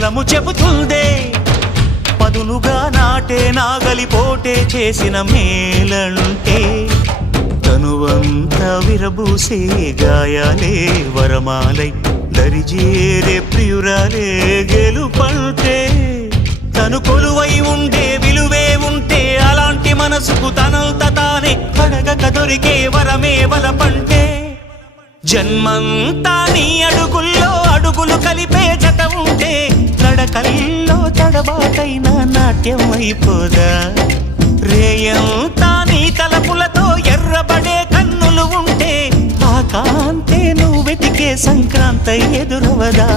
పొలము చెబుతుందే పదునుగా నాటే నాగలిపోటే చేసిన మేలంటే తనువంతా విరబూసే గాయాలే వరమాలై దరిజేరే ప్రియురాలే గెలుపంటే తను కొలువై ఉండే విలువే ఉంటే అలాంటి మనసుకు తనంత తానే అడగక దొరికే వరమే వలపంటే జన్మంతా నీ అడుగుల్లో అడుగులు కలిపే జత ఉంటే నడకల్లో తడబాటైన నాట్యం అయిపోదా రేయంతా నీ తలపులతో ఎర్రబడే కన్నులు ఉంటే ఆ కాంతే నువ్వు వెతికే సంక్రాంతి ఎదురవదా